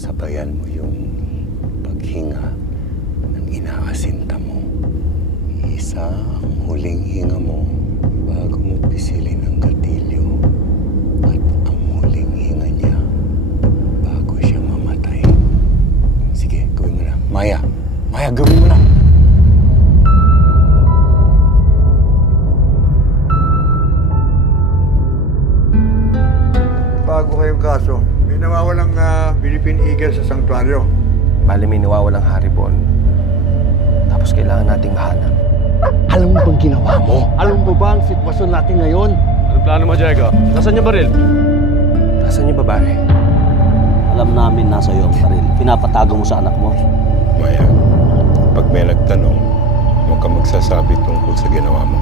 sabayan mo yung paghinga ng inaasinta mo. Isa ang huling hinga mo bago mo pisilin ang gatilyo at ang huling hinga niya bago siya mamatay. Sige, gawin mo na. Maya! Maya, gawin mo na! Bago kayong kaso, may nawawalang Philippine Eagle sa sanktuaryo. Bali may nawawalang haribon. Tapos kailangan nating mahanap. Alam mo bang ginawa mo? Alam mo ba ang sitwasyon natin ngayon? Anong plano mo, Diego? Nasaan yung baril? Nasaan yung babae? Alam namin nasa iyo ang baril. Pinapatago mo sa anak mo. Maya, pag may nagtanong, huwag ka magsasabi tungkol sa ginawa mo.